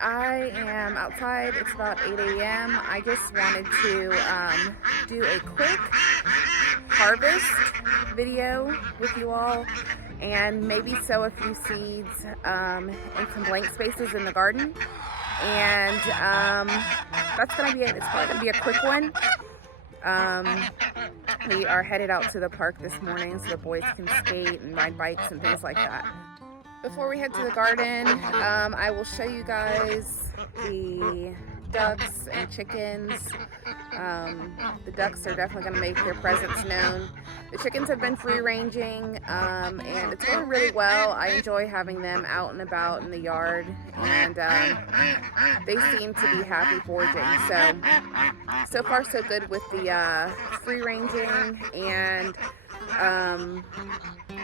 right, I am outside. It's about 8 a.m. I just wanted to do a quick harvest video with you all and maybe sow a few seeds in some blank spaces in the garden. And that's going to be it. It's probably going to be a quick one. We are headed out to the park this morning so the boys can skate and ride bikes and things like that. Before we head to the garden, I will show you guys the ducks and chickens. The ducks are definitely going to make their presence known. The chickens have been free ranging and it's going really well. I enjoy having them out and about in the yard, and they seem to be happy foraging. So far so good with the free ranging, and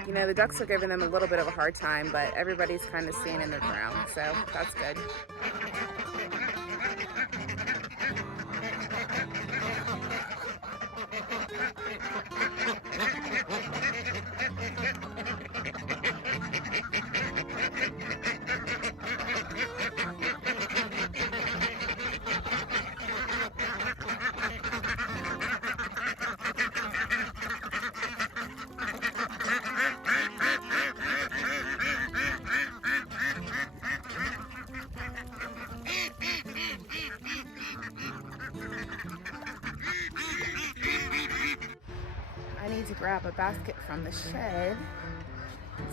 you know, the ducks are giving them a little bit of a hard time, but everybody's kind of standing their ground, so that's good. I need to grab a basket from the shed,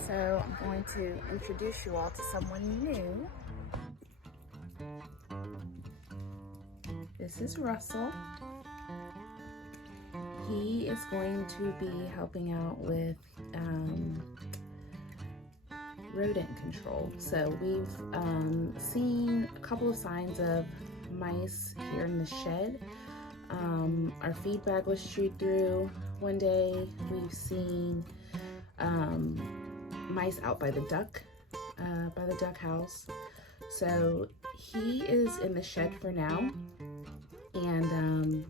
so I'm going to introduce you all to someone new. This is Russell. He is going to be helping out with rodent control. So we've seen a couple of signs of mice here in the shed. Our feed bag was chewed through one day. We've seen mice out by the duck house. So he is in the shed for now, and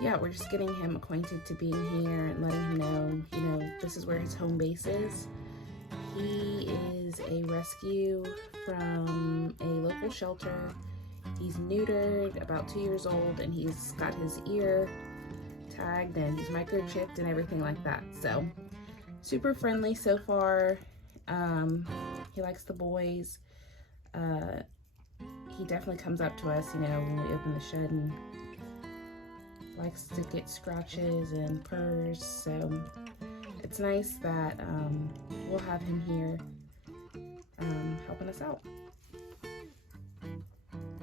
yeah, we're just getting him acquainted to being here and letting him know, you know, this is where his home base is. He is a rescue from a local shelter. He's neutered, about 2 years old, and he's got his ear tagged and he's microchipped and everything like that. So super friendly so far. He likes the boys. He definitely comes up to us, you know, when we open the shed, and likes to get scratches and purrs. So it's nice that we'll have him here helping us out.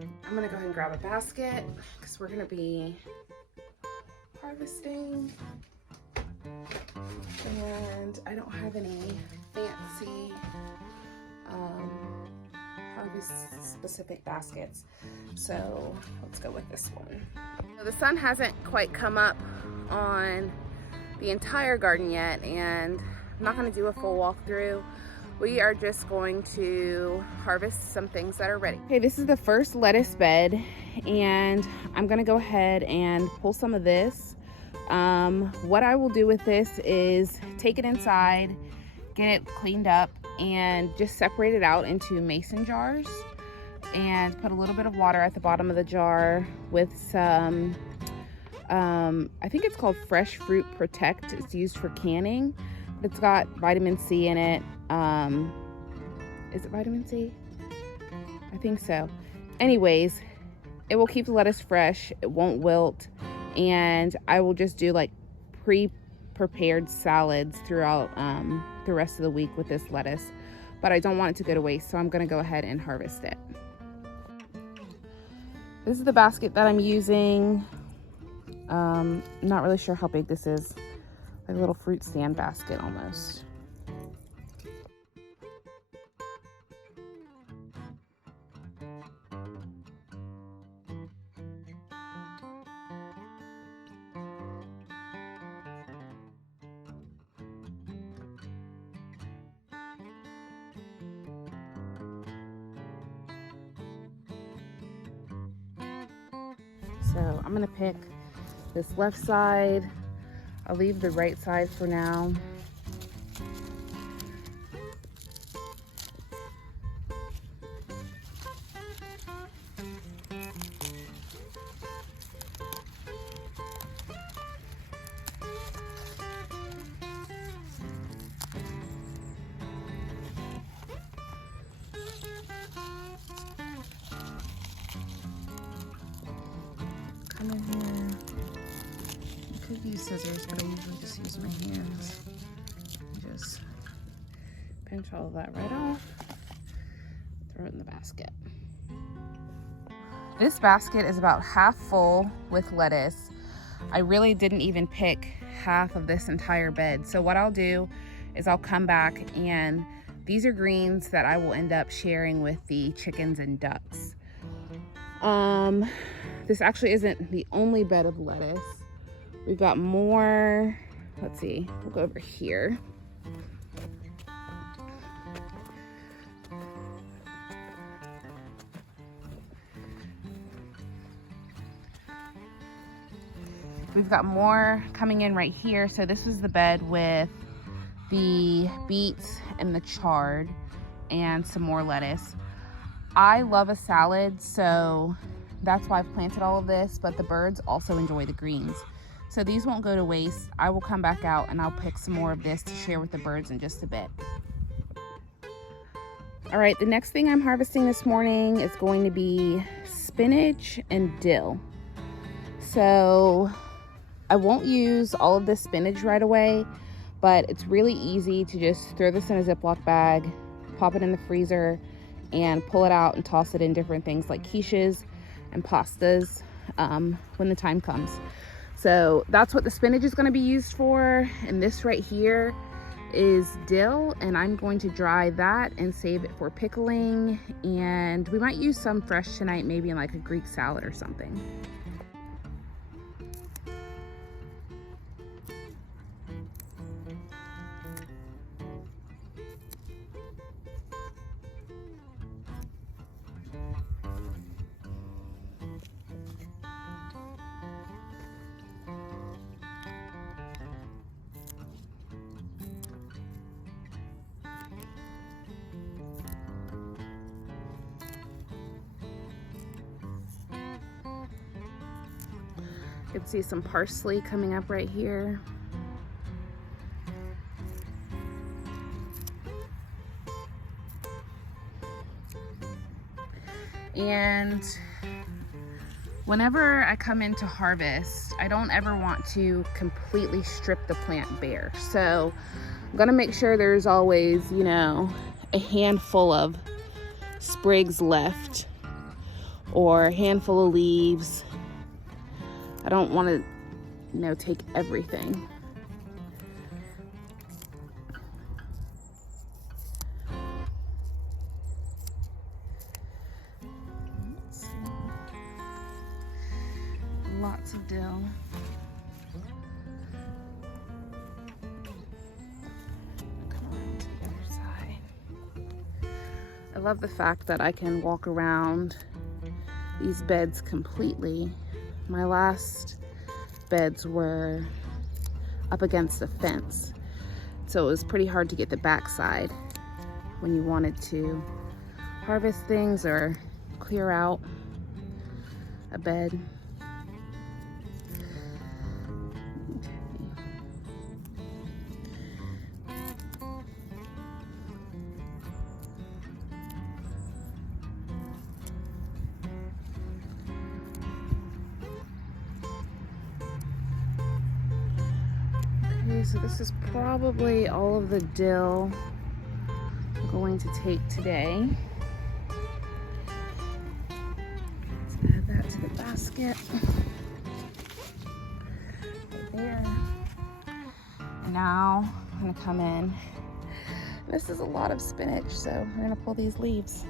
I'm gonna go ahead and grab a basket because we're gonna be harvesting, and I don't have any fancy harvest specific baskets, so let's go with this one. So the sun hasn't quite come up on the entire garden yet, and I'm not going to do a full walkthrough. We are just going to harvest some things that are ready. Okay, this is the first lettuce bed, and I'm going to go ahead and pull some of this. What I will do with this is take it inside, get it cleaned up, and just separate it out into mason jars, and put a little bit of water at the bottom of the jar with some I think it's called Fresh Fruit Protect. It's used for canning, but it's got vitamin C in it. Is it vitamin C? I think so. Anyways, it will keep the lettuce fresh, it won't wilt, and I will just do like pre-prepared salads throughout the rest of the week with this lettuce, but I don't want it to go to waste, so I'm going to go ahead and harvest it. This is the basket that I'm using. Not really sure how big this is, like a little fruit stand basket almost. So I'm gonna pick this left side. I'll leave the right side for now. Come in here. I could use scissors, but I usually just use my hands. Just pinch all of that right off. Throw it in the basket. This basket is about half full with lettuce. I really didn't even pick half of this entire bed. So what I'll do is I'll come back, and these are greens that I will end up sharing with the chickens and ducks. This actually isn't the only bed of lettuce. We've got more. Let's see, we'll go over here. We've got more coming in right here. So this was the bed with the beets and the chard and some more lettuce. I love a salad, so that's why I've planted all of this, but the birds also enjoy the greens. So these won't go to waste. I will come back out and I'll pick some more of this to share with the birds in just a bit. All right, the next thing I'm harvesting this morning is going to be spinach and dill. So I won't use all of this spinach right away, but it's really easy to just throw this in a Ziploc bag, pop it in the freezer, and pull it out and toss it in different things like quiches and pastas when the time comes. So that's what the spinach is going to be used for. And this right here is dill, and I'm going to dry that and save it for pickling. And we might use some fresh tonight, maybe in like a Greek salad or something. You can see some parsley coming up right here. And whenever I come in to harvest, I don't ever want to completely strip the plant bare. So I'm gonna make sure there's always, you know, a handful of sprigs left or a handful of leaves. I don't want to, you know, take everything. Let's see. Lots of dill. Come around to the other side. I love the fact that I can walk around these beds completely. My last beds were up against a fence, so it was pretty hard to get the backside when you wanted to harvest things or clear out a bed. Okay, so this is probably all of the dill I'm going to take today. Let's add that to the basket. Right there. And now I'm gonna come in. This is a lot of spinach, so we're gonna pull these leaves.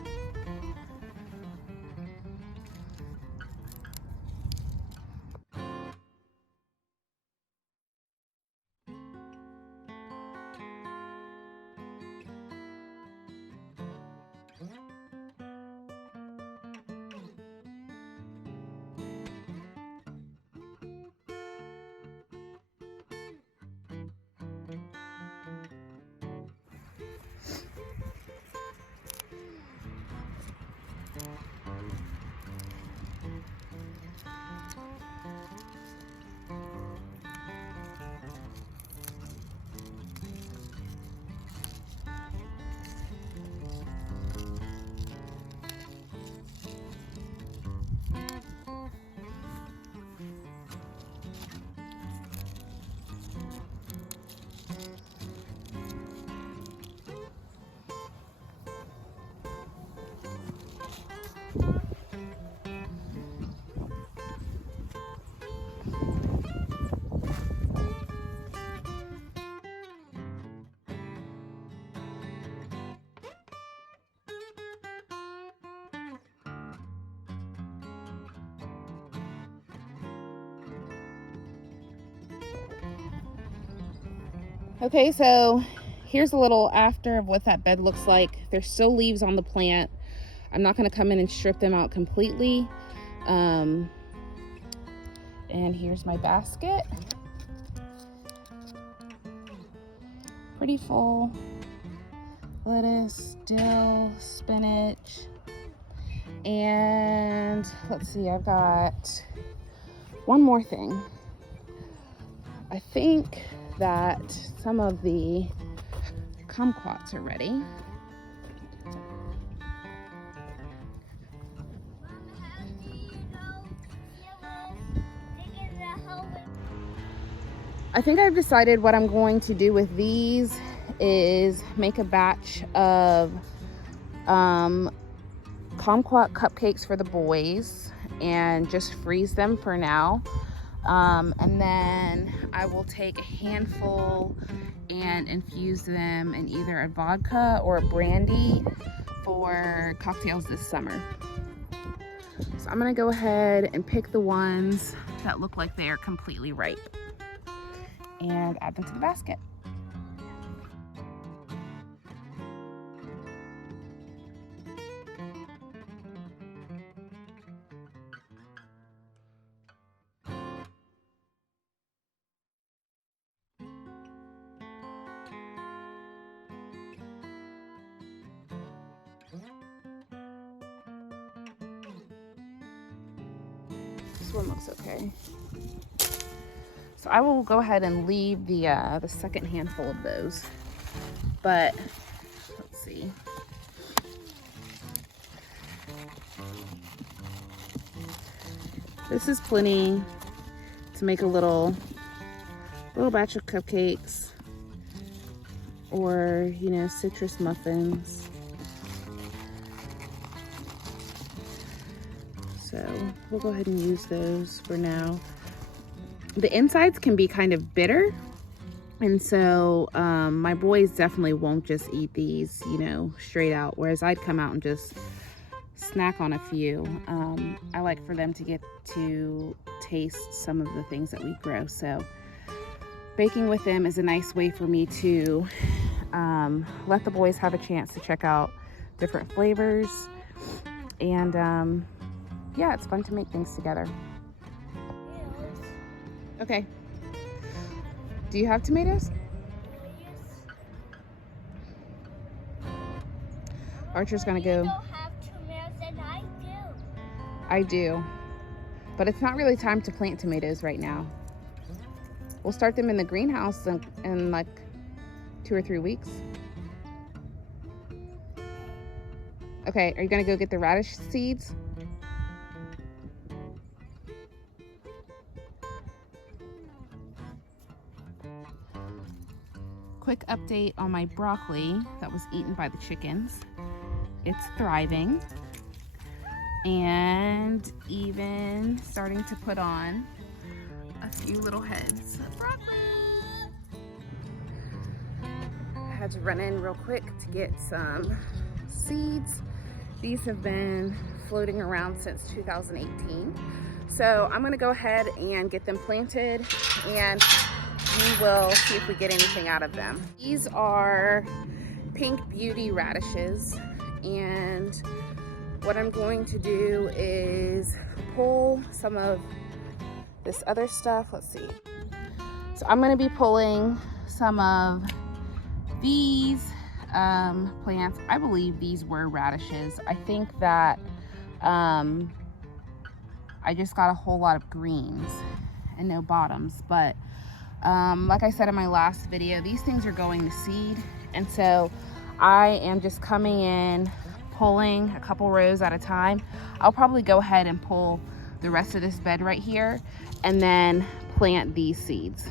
Okay, so here's a little after of what that bed looks like. There's still leaves on the plant. I'm not going to come in and strip them out completely. And here's my basket. Pretty full. Lettuce, dill, spinach. And let's see, I've got one more thing. I think that some of the kumquats are ready. I think I've decided what I'm going to do with these is make a batch of kumquat cupcakes for the boys and just freeze them for now. And then I will take a handful and infuse them in either a vodka or a brandy for cocktails this summer. So I'm gonna go ahead and pick the ones that look like they are completely ripe and add them to the basket. This one looks okay. So I will go ahead and leave the second handful of those. But let's see. This is plenty to make a little batch of cupcakes or, you know, citrus muffins. So we'll go ahead and use those for now. The insides can be kind of bitter, and so my boys definitely won't just eat these, you know, straight out, whereas I'd come out and just snack on a few. I like for them to get to taste some of the things that we grow, so baking with them is a nice way for me to let the boys have a chance to check out different flavors, and yeah, it's fun to make things together. Okay. Do you have tomatoes? Archer's gonna go. You don't have tomatoes and I do. I do. But it's not really time to plant tomatoes right now. We'll start them in the greenhouse in like 2 or 3 weeks. Okay, are you gonna go get the radish seeds? Quick update on my broccoli that was eaten by the chickens. It's thriving and even starting to put on a few little heads of broccoli. I had to run in real quick to get some seeds. These have been floating around since 2018. So I'm gonna go ahead and get them planted, and we will see if we get anything out of them. These are pink beauty radishes, and what I'm going to do is pull some of this other stuff. Let's see. So I'm going to be pulling some of these plants. I believe these were radishes. I think that I just got a whole lot of greens and no bottoms, but like I said in my last video, these things are going to seed, and so I am just coming in, pulling a couple rows at a time. I'll probably go ahead and pull the rest of this bed right here and then plant these seeds.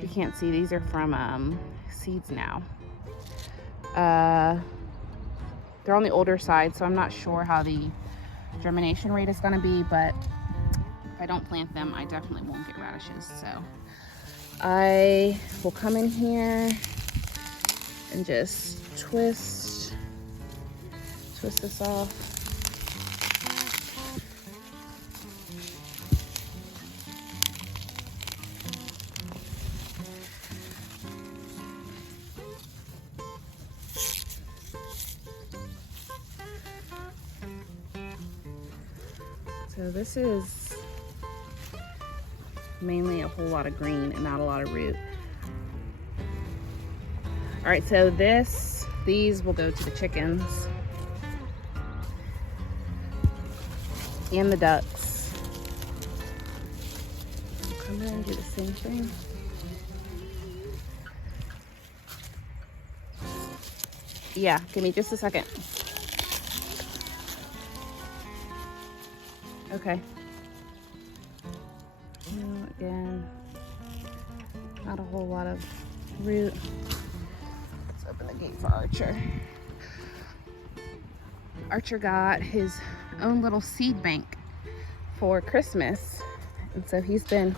You can't see, these are from seeds now. They're on the older side, so I'm not sure how the germination rate is going to be, but if I don't plant them, I definitely won't get radishes. So I will come in here and just twist this off. So this is mainly a whole lot of green and not a lot of root. All right, so these will go to the chickens and the ducks. Come in and do the same thing. Yeah, give me just a second. Okay. Now again, not a whole lot of root. Let's open the gate for Archer. Archer got his own little seed bank for Christmas, and so he's been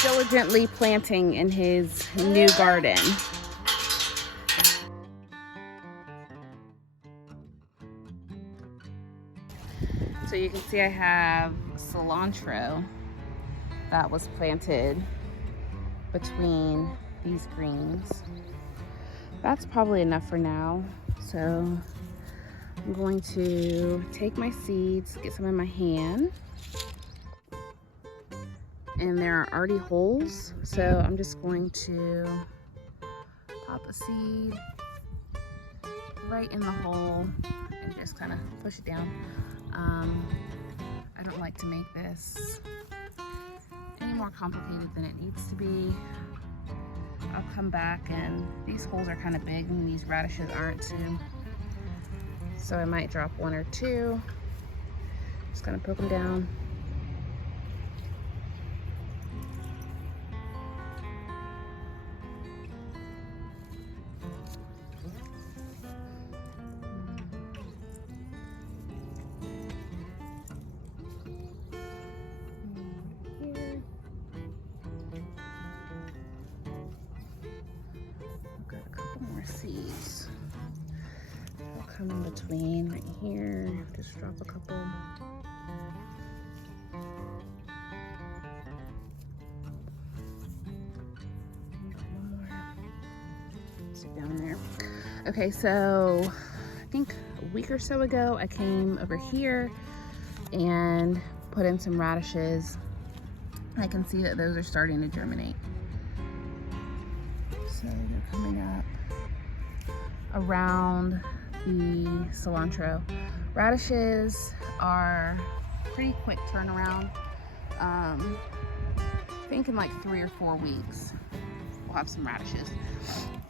diligently planting in his new garden. So you can see I have cilantro that was planted between these greens. That's probably enough for now. So I'm going to take my seeds, get some in my hand. And there are already holes, so I'm just going to pop a seed right in the hole and just kind of push it down. I don't like to make this any more complicated than it needs to be. I'll come back, and these holes are kind of big and these radishes aren't too. So I might drop one or two. Just gonna poke them down. Seeds. I'll come in between right here, just drop a couple. One more. Sit down there. Okay, so I think a week or so ago I came over here and put in some radishes. I can see that those are starting to germinate. So they're coming up around the cilantro. Radishes are pretty quick turnaround. I think in like 3 or 4 weeks we'll have some radishes,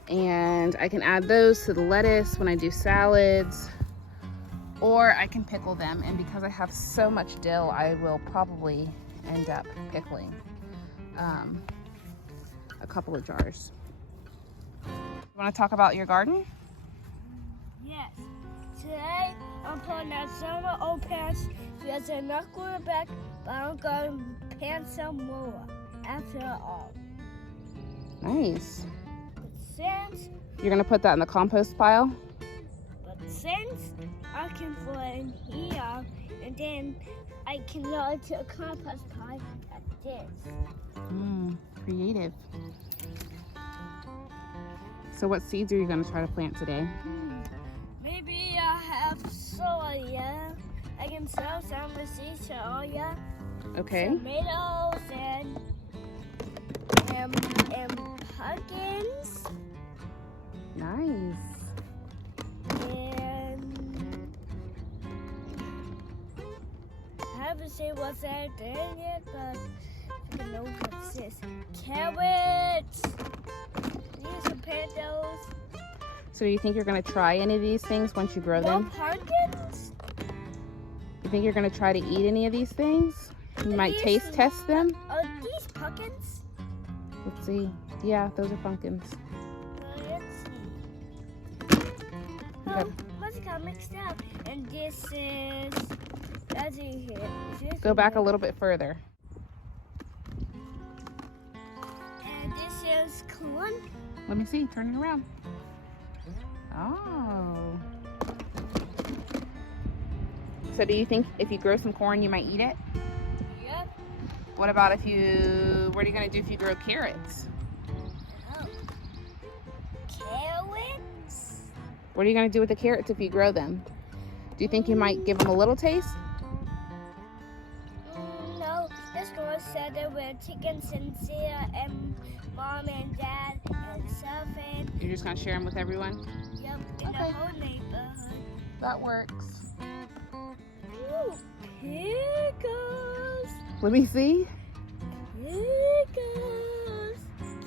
and I can add those to the lettuce when I do salads, or I can pickle them. And because I have so much dill, I will probably end up pickling a couple of jars. You want to talk about your garden? Yes. Today I'm putting out some old pants because they're not going back, but I'm going to plant some more after all. Nice. But since You're going to put that in the compost pile? I can put it in here, and then I can load it to a compost pile like this. Creative. So what seeds are you going to try to plant today? Maybe I have soya. I can sow some of the seeds to soya. Okay. Tomatoes and pumpkins. Nice. And I haven't seen what's out there yet, but I don't know what's this. Carrots. These are potatoes. So you think you're going to try any of these things once you grow them? Pumpkins. You think you're going to try to eat any of these things? You might taste test them? Are these pumpkins? Let's see. Yeah, those are pumpkins. Let's see. Yep. What's got mixed up? And this is, that's in here. Go back a little bit further. And this is corn. Let me see. Turn it around. Oh. So do you think if you grow some corn, you might eat it? Yep. What about what are you going to do if you grow carrots? Oh. Carrots? What are you going to do with the carrots if you grow them? Do you think you might give them a little taste? more settled with chicken sincere and mom and dad and stuffing. You're just gonna share them with everyone? Yep, in the Okay. whole neighborhood. That works. Ooh, pickles. Let me see. Pickles.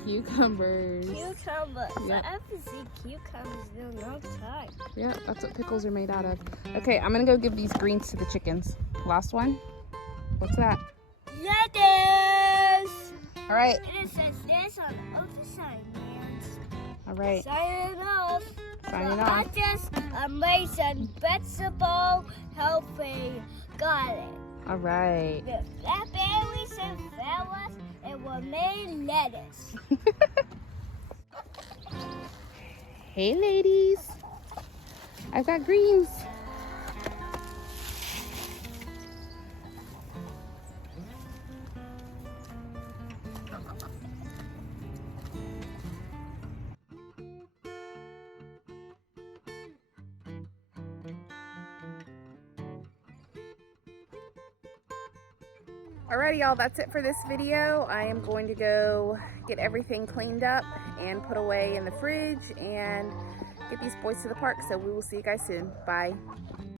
Cucumbers. Cucumbers. Yep. I haven't seen cucumbers in a long time. Yeah, that's what pickles are made out of. Okay, I'm gonna go give these greens to the chickens. Last one. What's that? Lettuce. All right. And it says this on the other side, man. All right. Signing off. Signing So off. I just amazing vegetable healthy garden. All right. With blackberries and flowers and we made lettuce. Hey, ladies. I've got greens. Alrighty, y'all, that's it for this video. I am going to go get everything cleaned up and put away in the fridge and get these boys to the park. So we will see you guys soon. Bye.